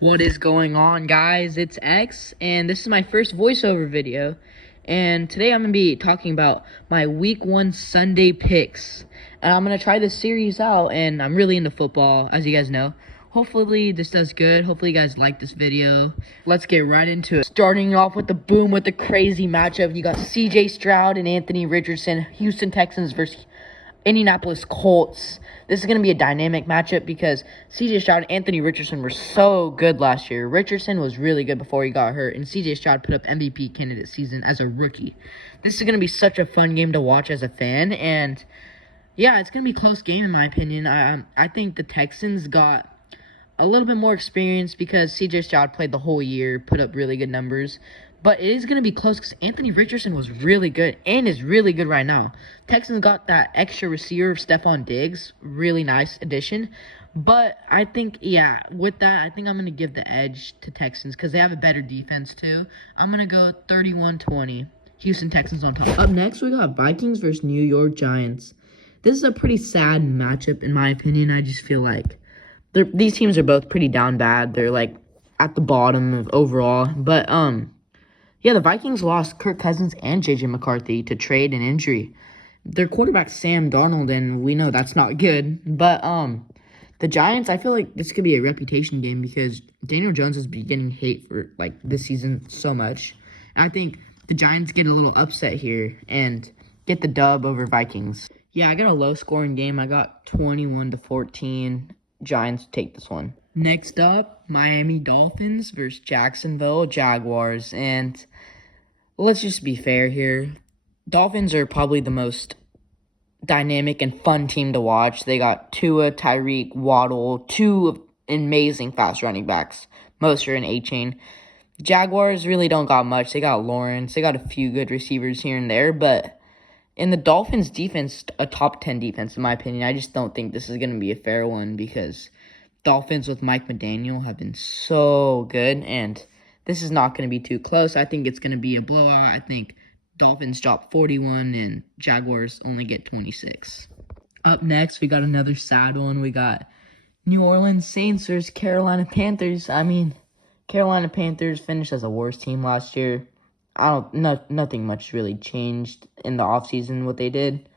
What is going on, guys? It's X, and this is my first voiceover video. And today I'm going to be talking about my Week 1 Sunday picks. And I'm going to try this series out, and I'm really into football, as you guys know. Hopefully this does good. Hopefully you guys like this video. Let's get right into it. Starting off with the crazy matchup. You got C.J. Stroud and Anthony Richardson, Houston Texans versus Indianapolis Colts. This is going to be a dynamic matchup because C.J. Stroud and Anthony Richardson were so good last year. Richardson was really good before he got hurt, and C.J. Stroud put up MVP candidate season as a rookie. This is going to be such a fun game to watch as a fan, and yeah, it's going to be a close game in my opinion. I think the Texans got a little bit more experience because C.J. Stroud played the whole year, put up really good numbers. But it is going to be close because Anthony Richardson was really good and is really good right now. Texans got that extra receiver, Stephon Diggs. Really nice addition. But I think, yeah, with that, I think I'm going to give the edge to Texans because they have a better defense too. I'm going to go 31-20. Houston Texans on top. Up next, we got Vikings versus New York Giants. This is a pretty sad matchup in my opinion. I just feel like these teams are both pretty down bad. They're like at the bottom of overall. But, yeah, the Vikings lost Kirk Cousins and J.J. McCarthy to trade and injury. Their quarterback, Sam Darnold, and we know that's not good. But the Giants, I feel like this could be a reputation game because Daniel Jones has been getting hate for, like, this season so much. I think the Giants get a little upset here and get the dub over Vikings. Yeah, I got a low-scoring game. I got 21-14. Giants take this one. Next up, Miami Dolphins versus Jacksonville Jaguars. And let's just be fair here. Dolphins are probably the most dynamic and fun team to watch. They got Tua, Tyreek, Waddle, two amazing fast running backs. Mostert and A-Chain. Jaguars really don't got much. They got Lawrence. They got a few good receivers here and there. But in the Dolphins defense, a top 10 defense in my opinion, I just don't think this is going to be a fair one because Dolphins with Mike McDaniel have been so good, and this is not going to be too close. I think it's going to be a blowout. I think Dolphins drop 41, and Jaguars only get 26. Up next, we got another sad one. We got New Orleans Saints versus Carolina Panthers. I mean, Carolina Panthers finished as a worst team last year. Nothing much really changed in the offseason what they did.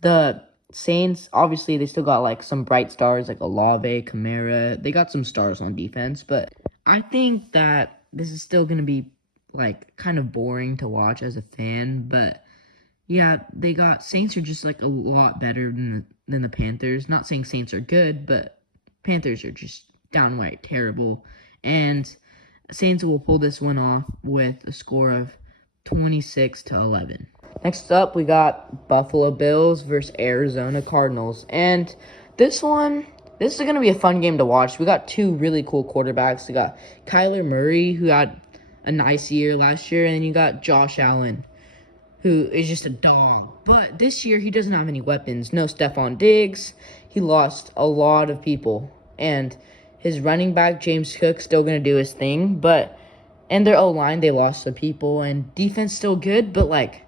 The Saints, obviously, they still got, like, some bright stars, like Olave, Kamara. They got some stars on defense, but I think that this is still going to be, like, kind of boring to watch as a fan. But, yeah, Saints are just, like, a lot better than the Panthers. Not saying Saints are good, but Panthers are just downright terrible. And Saints will pull this one off with a score of 26-11. Next up, we got Buffalo Bills versus Arizona Cardinals. And this is going to be a fun game to watch. We got two really cool quarterbacks. We got Kyler Murray, who had a nice year last year, and then you got Josh Allen, who is just a dog. But this year, he doesn't have any weapons. No Stephon Diggs. He lost a lot of people. And his running back, James Cook, still going to do his thing. And their O-line, they lost some people. And defense still good, but, like,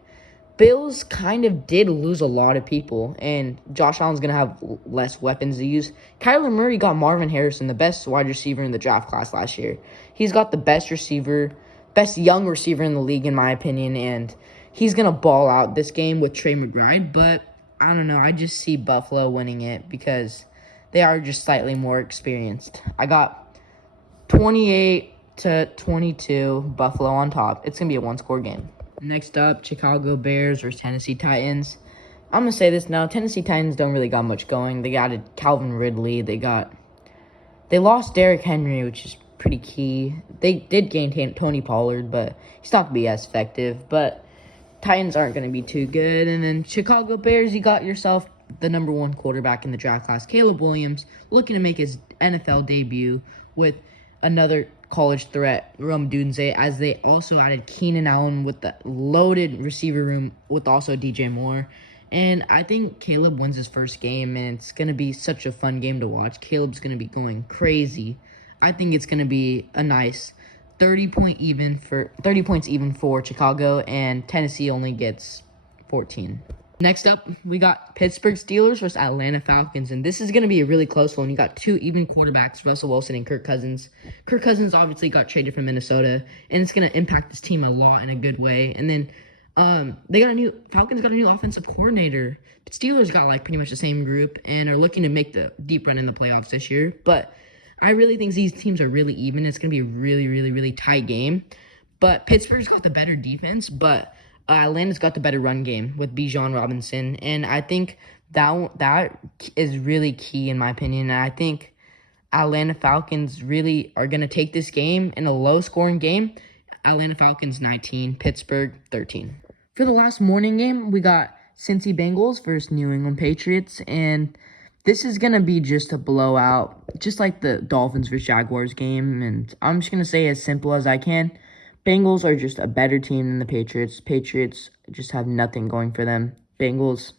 Bills kind of did lose a lot of people, and Josh Allen's going to have less weapons to use. Kyler Murray got Marvin Harrison, the best wide receiver in the draft class last year. He's got the best young receiver in the league, in my opinion, and he's going to ball out this game with Trey McBride, but I don't know. I just see Buffalo winning it because they are just slightly more experienced. I got 28-22, Buffalo on top. It's going to be a one-score game. Next up, Chicago Bears versus Tennessee Titans. I'm going to say this now. Tennessee Titans don't really got much going. They got Calvin Ridley. They lost Derrick Henry, which is pretty key. They did gain Tony Pollard, but he's not going to be as effective. But Titans aren't going to be too good. And then Chicago Bears, you got yourself the number one quarterback in the draft class, Caleb Williams, looking to make his NFL debut with another college threat, Rome Odunze, as they also added Keenan Allen with the loaded receiver room with also DJ Moore. And I think Caleb wins his first game, and it's going to be such a fun game to watch. Caleb's going to be going crazy. I think it's going to be a nice 30 points even for Chicago, and Tennessee only gets 14. Next up, we got Pittsburgh Steelers versus Atlanta Falcons, and this is going to be a really close one. You got two even quarterbacks, Russell Wilson and Kirk Cousins. Kirk Cousins obviously got traded from Minnesota, and it's going to impact this team a lot in a good way. And then Falcons got a new offensive coordinator. But Steelers got like pretty much the same group and are looking to make the deep run in the playoffs this year. But I really think these teams are really even. It's going to be a really, really, really tight game. But Pittsburgh's got the better defense, but Atlanta's got the better run game with Bijan Robinson, and I think that is really key in my opinion. And I think Atlanta Falcons really are going to take this game in a low-scoring game. Atlanta Falcons 19, Pittsburgh 13. For the last morning game, we got Cincy Bengals versus New England Patriots, and this is going to be just a blowout, just like the Dolphins versus Jaguars game, and I'm just going to say as simple as I can. Bengals are just a better team than the Patriots. Patriots just have nothing going for them. Bengals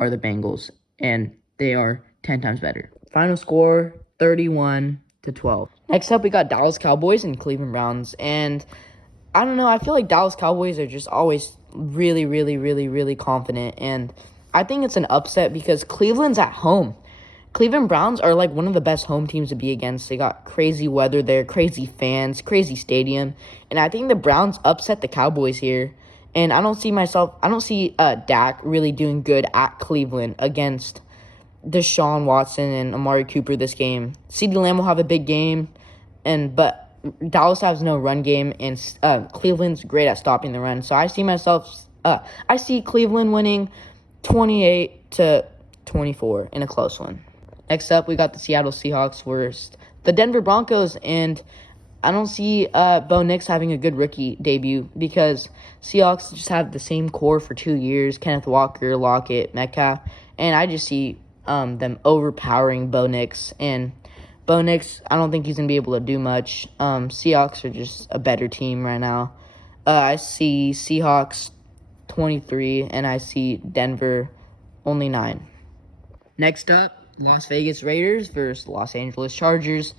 are the Bengals, and they are 10 times better. Final score, 31-12. Next up, we got Dallas Cowboys and Cleveland Browns, and I don't know, I feel like Dallas Cowboys are just always really, really, really, really confident, and I think it's an upset because Cleveland's at home. Cleveland Browns are like one of the best home teams to be against. They got crazy weather there, crazy fans, crazy stadium. And I think the Browns upset the Cowboys here. And I don't see Dak really doing good at Cleveland against Deshaun Watson and Amari Cooper this game. CeeDee Lamb will have a big game, but Dallas has no run game, and Cleveland's great at stopping the run. So I see Cleveland winning 28-24 in a close one. Next up, we got the Seattle Seahawks versus the Denver Broncos, and I don't see Bo Nix having a good rookie debut because Seahawks just have the same core for 2 years, Kenneth Walker, Lockett, Metcalf, and I just see them overpowering Bo Nix, and Bo Nix, I don't think he's going to be able to do much. Seahawks are just a better team right now. I see Seahawks 23, and I see Denver only 9. Next up, Las Vegas Raiders versus Los Angeles Chargers.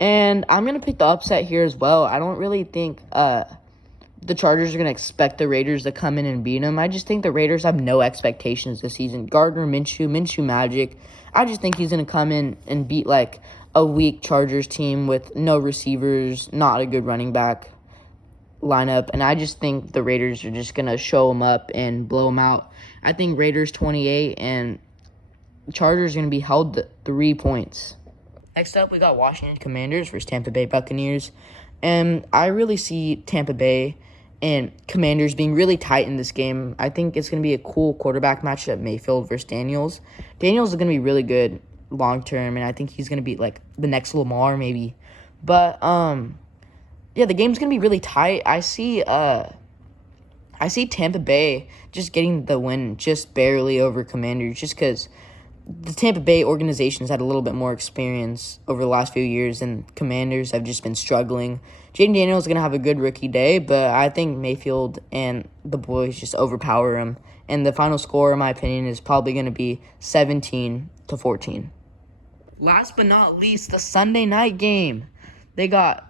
And I'm going to pick the upset here as well. I don't really think the Chargers are going to expect the Raiders to come in and beat them. I just think the Raiders have no expectations this season. Gardner Minshew Magic. I just think he's going to come in and beat like a weak Chargers team with no receivers, not a good running back lineup. And I just think the Raiders are just going to show them up and blow them out. I think Raiders 28 and Chargers are going to be held to 3 points. Next up, we got Washington Commanders versus Tampa Bay Buccaneers. And I really see Tampa Bay and Commanders being really tight in this game. I think it's going to be a cool quarterback matchup, Mayfield versus Daniels. Daniels is going to be really good long-term, and I think he's going to be like the next Lamar maybe. But, yeah, the game's going to be really tight. I see Tampa Bay just getting the win just barely over Commanders just because the Tampa Bay organization's had a little bit more experience over the last few years, and Commanders have just been struggling. Jaden Daniels is going to have a good rookie day, but I think Mayfield and the boys just overpower him. And the final score, in my opinion, is probably going to be 17-14. Last but not least, the Sunday night game. They got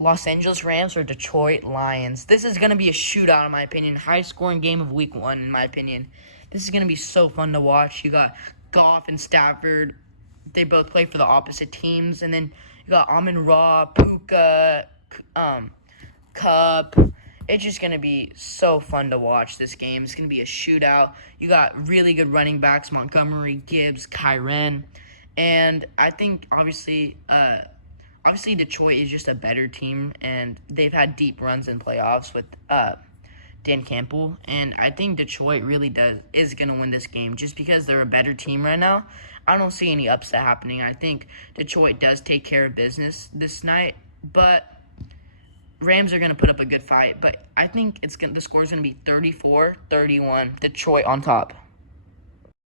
Los Angeles Rams or Detroit Lions. This is going to be a shootout, in my opinion. High-scoring game of Week 1, in my opinion. This is going to be so fun to watch. You got Goff and Stafford. They both play for the opposite teams. And then you got Amon-Ra, Puka, Cup. It's just going to be so fun to watch this game. It's going to be a shootout. You got really good running backs, Montgomery, Gibbs, Kyren. And I think, obviously Detroit is just a better team, and they've had deep runs in playoffs with Dan Campbell, and I think Detroit really is going to win this game just because they're a better team right now. I don't see any upset happening. I think Detroit does take care of business this night, but Rams are going to put up a good fight. But I think the score is going to be 34-31, Detroit on top.